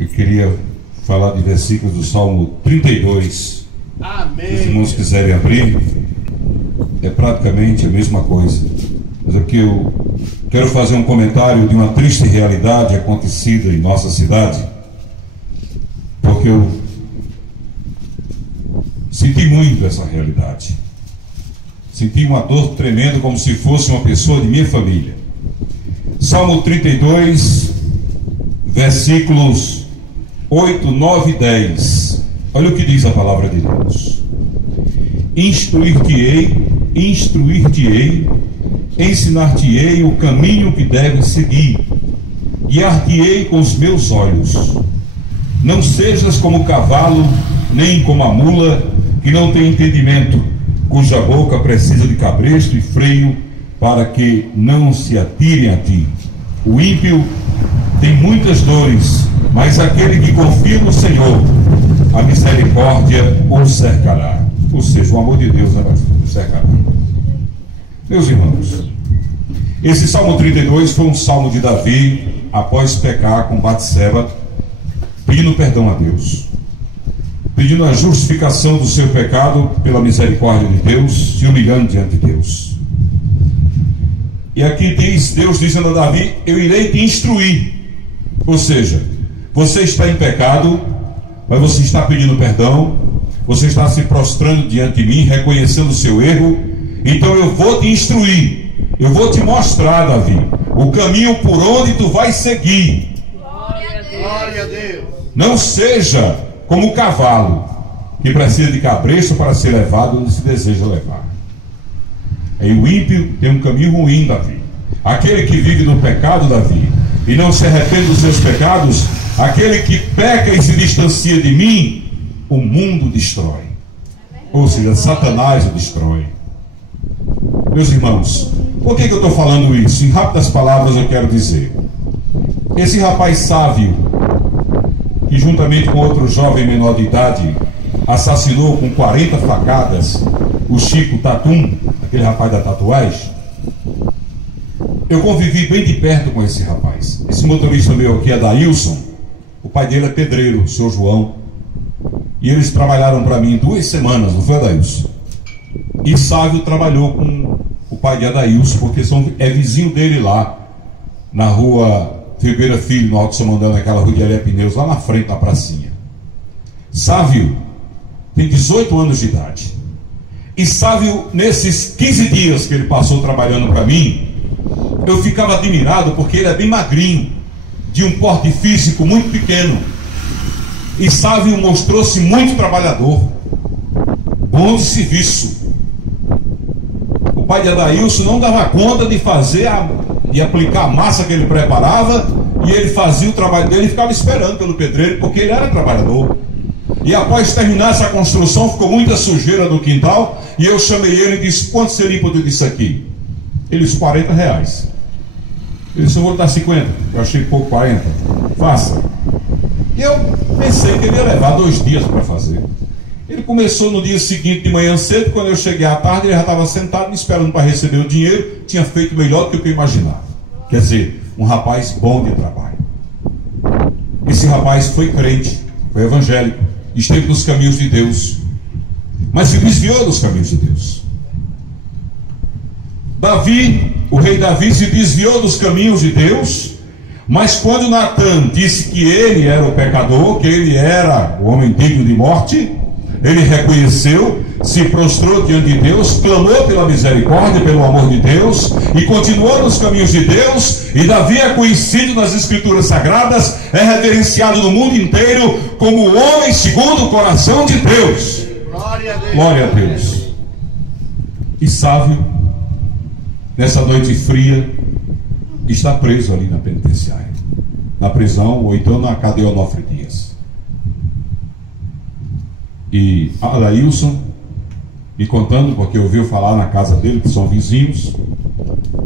Eu queria falar de versículos do Salmo 32. Amém. Se os irmãos quiserem abrir, é praticamente a mesma coisa. Mas aqui eu quero fazer um comentário de uma triste realidade acontecida em nossa cidade, porque eu senti muito essa realidade. Senti uma dor tremenda, como se fosse uma pessoa de minha família. Salmo 32, versículos 8, 9 e 10. Olha o que diz a palavra de Deus. Instruir-te-ei, ensinar-te-ei o caminho que deves seguir, guiar-te-ei com os meus olhos. Não sejas como o cavalo, nem como a mula, que não tem entendimento, cuja boca precisa de cabresto e freio, para que não se atirem a ti. O ímpio tem muitas dores, mas aquele que confia no Senhor, a misericórdia o cercará. Ou seja, o amor de Deus o cercará. Meus irmãos, esse Salmo 32 foi um salmo de Davi após pecar com Batseba, pedindo perdão a Deus, pedindo a justificação do seu pecado pela misericórdia de Deus, se humilhando diante de Deus. E aqui diz Deus dizendo a Davi: eu irei te instruir. Ou seja, você está em pecado, mas você está pedindo perdão, você está se prostrando diante de mim, reconhecendo o seu erro. Então eu vou te instruir, eu vou te mostrar, Davi, o caminho por onde tu vais seguir. Glória a Deus. Não seja como o cavalo, que precisa de cabresto para ser levado onde se deseja levar. E o ímpio tem um caminho ruim, Davi. Aquele que vive no pecado, Davi, e não se arrepende dos seus pecados, aquele que peca e se distancia de mim, o mundo destrói. Ou seja, Satanás o destrói. Meus irmãos, por que eu estou falando isso? Em rápidas palavras eu quero dizer: esse rapaz sábio, que juntamente com outro jovem menor de idade assassinou com 40 facadas o Chico Tatum, aquele rapaz da tatuagem, eu convivi bem de perto com esse rapaz. Esse motorista meu aqui é Adailson, o pai dele é pedreiro, o seu João, e eles trabalharam para mim 2 semanas, não foi, Adailson? E Sávio trabalhou com o pai de Adailson, porque é vizinho dele lá, na rua Ribeira Filho, no Alto Samandã, naquela rua de Elia Pneus, lá na frente da pracinha. Sávio tem 18 anos de idade. E Sávio, nesses 15 dias que ele passou trabalhando para mim, eu ficava admirado, porque ele é bem magrinho, de um porte físico muito pequeno. E Sávio mostrou-se muito trabalhador, bom de serviço. O pai de Adailson não dava conta de de aplicar a massa que ele preparava, e ele fazia o trabalho dele e ficava esperando pelo pedreiro, porque ele era trabalhador. E após terminar essa construção, ficou muita sujeira no quintal, e eu chamei ele e disse: quanto você limpa tudo isso aqui? Ele disse: R$40. Ele disse: eu vou dar 50. Eu achei pouco, 40. Faça. E eu pensei que ele ia levar 2 dias para fazer. Ele começou no dia seguinte de manhã cedo. Quando eu cheguei à tarde, ele já estava sentado me esperando para receber o dinheiro. Tinha feito melhor do que eu imaginava. Quer dizer, um rapaz bom de trabalho. Esse rapaz foi crente, foi evangélico, esteve nos caminhos de Deus, mas se desviou dos caminhos de Deus. Davi, o rei Davi, se desviou dos caminhos de Deus, mas quando Natan disse que ele era o pecador, que ele era o homem digno de morte, ele reconheceu, se prostrou diante de Deus, clamou pela misericórdia, pelo amor de Deus, e continuou nos caminhos de Deus. E Davi é conhecido nas Escrituras Sagradas, é reverenciado no mundo inteiro como o homem segundo o coração de Deus. Glória a Deus. Glória a Deus. E Sávio, nessa noite fria, está preso ali na penitenciária, na prisão, ou então na cadeia Onofre Dias. E Adailson me contando, porque ouviu falar na casa dele, que são vizinhos,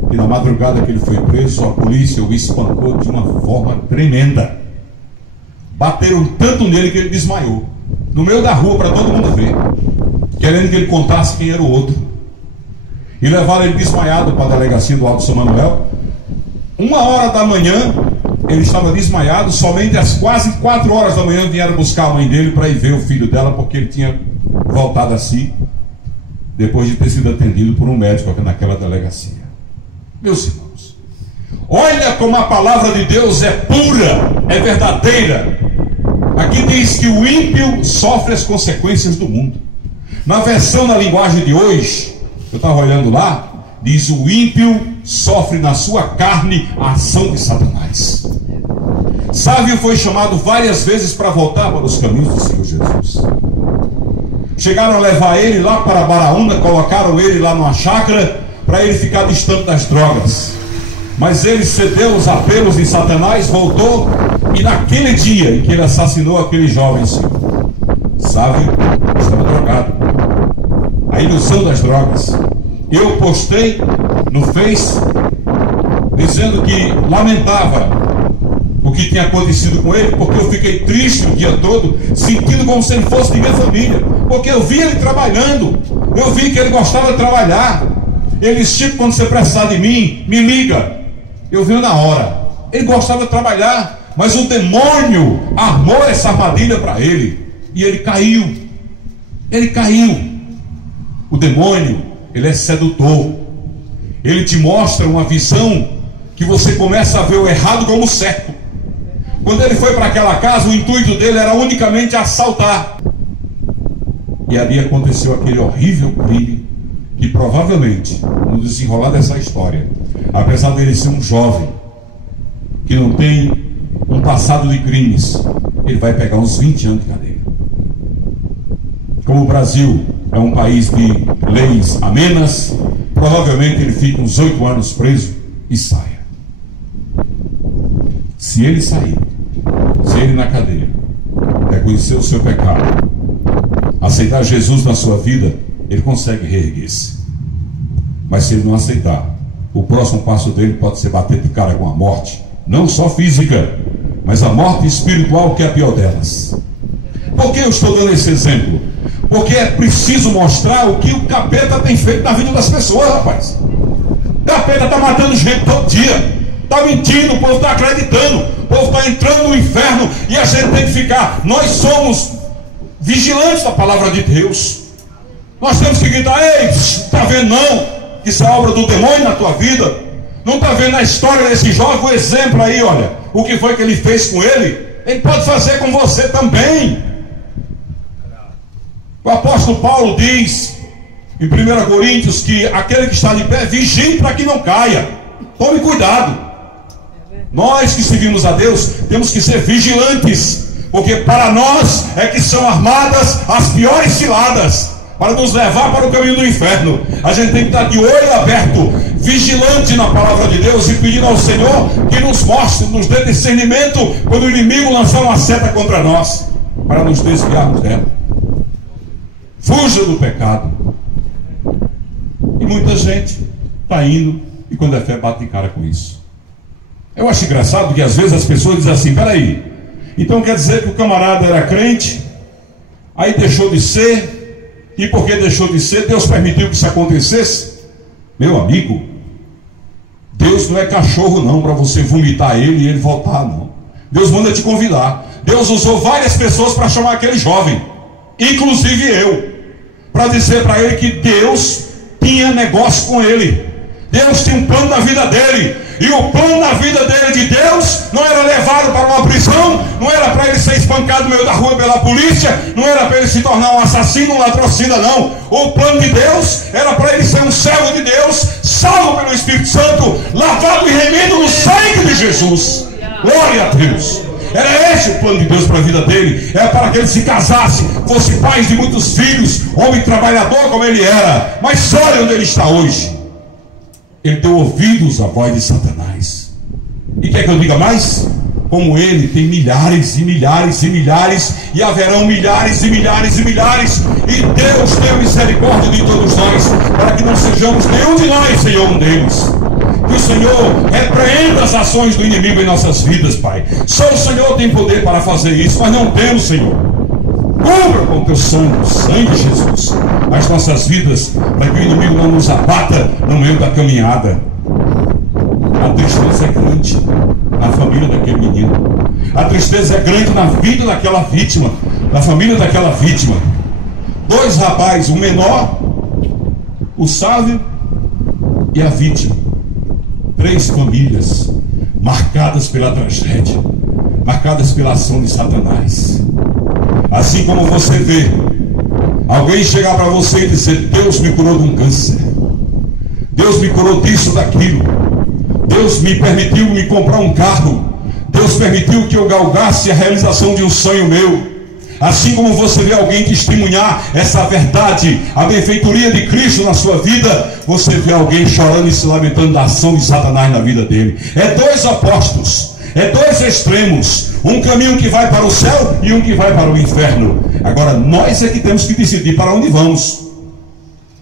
que na madrugada que ele foi preso, a polícia o espancou de uma forma tremenda. Bateram tanto nele que ele desmaiou, no meio da rua, para todo mundo ver, querendo que ele contasse quem era o outro. E levaram ele desmaiado para a delegacia do Alto São Manuel. 1h da manhã, Ele estava desmaiado, somente às quase 4 horas da manhã vieram buscar a mãe dele para ir ver o filho dela, porque ele tinha voltado a si, depois de ter sido atendido por um médico aqui naquela delegacia. Meus irmãos, olha como a palavra de Deus é pura, é verdadeira. Aqui diz que o ímpio sofre as consequências do mundo. Na versão, na linguagem de hoje, eu estava olhando lá, diz: o ímpio sofre na sua carne a ação de Satanás. Sávio foi chamado várias vezes para voltar para os caminhos do Senhor Jesus. Chegaram a levar ele lá para Baraúna, colocaram ele lá numa chácara para ele ficar distante das drogas. Mas ele cedeu os apelos de Satanás, voltou, e naquele dia em que ele assassinou aquele jovem, Sávio estava drogado. A ilusão das drogas. Eu postei no Face dizendo que lamentava o que tinha acontecido com ele, porque eu fiquei triste o dia todo, sentindo como se ele fosse de minha família, porque eu vi ele trabalhando, eu vi que ele gostava de trabalhar. Ele disse: Chico, quando você precisar de mim, me liga. Eu vi na hora. Ele gostava de trabalhar, mas o demônio armou essa armadilha para ele, e ele caiu. Ele caiu. O demônio, ele é sedutor. Ele te mostra uma visão que você começa a ver o errado como o certo. Quando ele foi para aquela casa, o intuito dele era unicamente assaltar. E ali aconteceu aquele horrível crime, que provavelmente, no desenrolar dessa história, apesar dele ser um jovem que não tem um passado de crimes, ele vai pegar uns 20 anos de cadeia. Como o Brasil é um país de leis amenas, provavelmente ele fica uns 8 anos preso e saia. Se ele sair, se ele na cadeia reconhecer o seu pecado, aceitar Jesus na sua vida, ele consegue reerguer-se. Mas se ele não aceitar, o próximo passo dele pode ser bater de cara com a morte, não só física, mas a morte espiritual, que é a pior delas. Por que eu estou dando esse exemplo? Porque é preciso mostrar o que o capeta tem feito na vida das pessoas, rapaz. O capeta está matando gente todo dia, está mentindo, o povo está acreditando, o povo está entrando no inferno, e a gente tem que ficar. Nós somos vigilantes da palavra de Deus. Nós temos que gritar: ei, está vendo não? Que isso é obra do demônio na tua vida? Não está vendo a história desse jovem? O exemplo aí, olha, o que foi que ele fez com ele? Ele pode fazer com você também. O apóstolo Paulo diz em 1 Coríntios que aquele que está de pé, vigie para que não caia. Tome cuidado. Nós que servimos a Deus temos que ser vigilantes, porque para nós é que são armadas as piores ciladas para nos levar para o caminho do inferno. A gente tem que estar de olho aberto, vigilante na palavra de Deus, e pedindo ao Senhor que nos mostre, nos dê discernimento quando o inimigo lançar uma seta contra nós, para nos desviarmos dela. Fuja do pecado. E muita gente está indo, e quando é fé bate de cara com isso. Eu acho engraçado que às vezes as pessoas dizem assim: peraí, então quer dizer que o camarada era crente, aí deixou de ser, e porque deixou de ser, Deus permitiu que isso acontecesse? Meu amigo, Deus não é cachorro não, para você vomitar ele e ele voltar, não. Deus manda te convidar. Deus usou várias pessoas para chamar aquele jovem, inclusive eu, para dizer para ele que Deus tinha negócio com ele. Deus tinha um plano na vida dele, e o plano na vida dele de Deus não era levá-lo para uma prisão, não era para ele ser espancado no meio da rua pela polícia, não era para ele se tornar um assassino, um latrocínio, não. O plano de Deus era para ele ser um servo de Deus, salvo pelo Espírito Santo, lavado e remido no sangue de Jesus. Glória a Deus. Era esse o plano de Deus para a vida dele. Era para que ele se casasse, fosse pai de muitos filhos, homem trabalhador como ele era. Mas olha onde ele está hoje. Ele deu ouvidos à voz de Satanás. E quer que eu diga mais? Como ele tem milhares e milhares e milhares, e haverão milhares e milhares e milhares. E Deus tem misericórdia de todos nós, para que não sejamos nenhum de nós, Senhor, um deles. Que o Senhor repreenda as ações do inimigo em nossas vidas, Pai. Só o Senhor tem poder para fazer isso, mas não temos, Senhor. Cubra com teu sangue, o sangue de Jesus, as nossas vidas, para que o inimigo não nos abata no meio da caminhada. A tristeza é grande na família daquele menino. A tristeza é grande na vida daquela vítima, na família daquela vítima. 2 rapazes, o menor, o sábio e a vítima. 3 famílias marcadas pela tragédia, marcadas pela ação de Satanás. Assim como você vê alguém chegar para você e dizer: Deus me curou de um câncer, Deus me curou disso, daquilo, Deus me permitiu me comprar um carro, Deus permitiu que eu galgasse a realização de um sonho meu. Assim como você vê alguém testemunhar essa verdade, a benfeitoria de Cristo na sua vida, você vê alguém chorando e se lamentando da ação de Satanás na vida dele. É 2 opostos, é 2 extremos, um caminho que vai para o céu e um que vai para o inferno. Agora nós é que temos que decidir para onde vamos.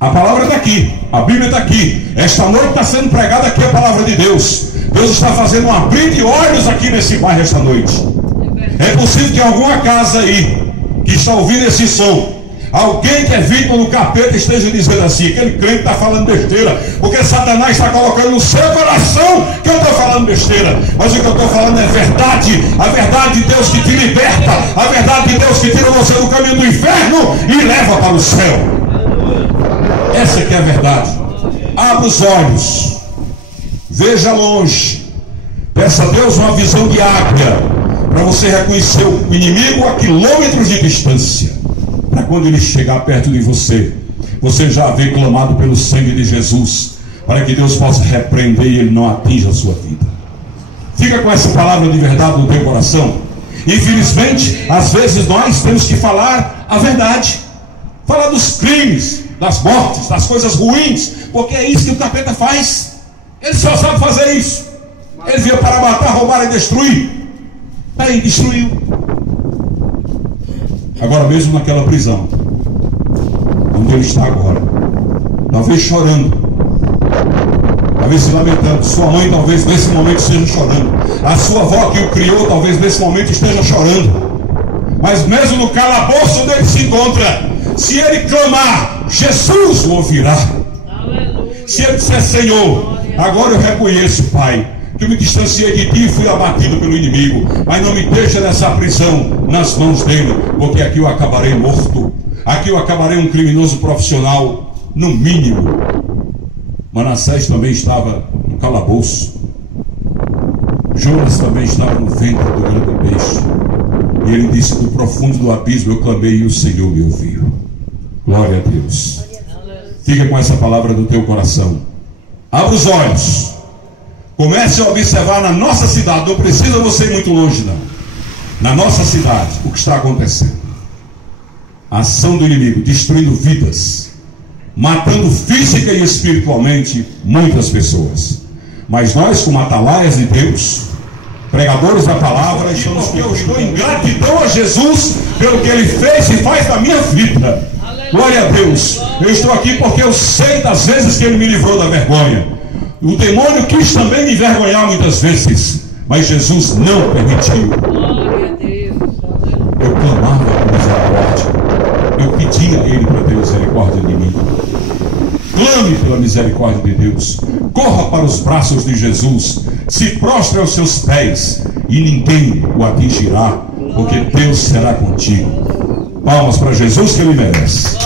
A palavra está aqui, a Bíblia está aqui, esta noite está sendo pregada aqui a palavra de Deus. Deus está fazendo um abrir de olhos aqui nesse bairro esta noite. É possível que em alguma casa aí que está ouvindo esse som, alguém que é vítima do capeta esteja dizendo assim: aquele crente está falando besteira, porque Satanás está colocando no seu coração que eu estou falando besteira. Mas o que eu estou falando é verdade, a verdade de Deus que te liberta, a verdade de Deus que tira você do caminho do inferno e leva para o céu. Essa que é a verdade. Abra os olhos, veja longe, peça a Deus uma visão de águia, para você reconhecer o inimigo a quilômetros de distância, para quando ele chegar perto de você, você já haver clamado pelo sangue de Jesus, para que Deus possa repreender e ele não atinja a sua vida. Fica com essa palavra de verdade no teu coração. Infelizmente, às vezes nós temos que falar a verdade, falar dos crimes, das mortes, das coisas ruins, porque é isso que o capeta faz. Ele só sabe fazer isso. Ele veio para matar, roubar e destruir. Aí destruiu. Agora mesmo naquela prisão onde ele está agora, talvez chorando, talvez se lamentando. Sua mãe talvez nesse momento esteja chorando, a sua avó que o criou talvez nesse momento esteja chorando. Mas mesmo no calabouço onde ele se encontra, se ele clamar, Jesus o ouvirá. Se ele disser: Senhor, agora eu reconheço, Pai, que eu me distanciei de ti e fui abatido pelo inimigo, mas não me deixa nessa prisão nas mãos dele, porque aqui eu acabarei morto, aqui eu acabarei um criminoso profissional, no mínimo. Manassés também estava no calabouço, Jonas também estava no ventre do grande peixe, e ele disse: do profundo do abismo eu clamei e o Senhor me ouviu. Glória a Deus. Fica com essa palavra no teu coração. Abra os olhos, comece a observar na nossa cidade. Não precisa você ir muito longe, não. Na nossa cidade, o que está acontecendo? A ação do inimigo, destruindo vidas, matando física e espiritualmente muitas pessoas. Mas nós, como atalaias de Deus, pregadores da palavra, estamos porque eu estou em gratidão a Jesus pelo que ele fez e faz na minha vida. Glória a Deus. Eu estou aqui porque eu sei das vezes que ele me livrou da vergonha. O demônio quis também me envergonhar muitas vezes, mas Jesus não permitiu. Glória a Deus. Eu clamava por misericórdia, eu pedia a ele para ter misericórdia de mim. Clame pela misericórdia de Deus, corra para os braços de Jesus, se prostre aos seus pés e ninguém o atingirá, porque Deus será contigo. Palmas para Jesus, que ele merece.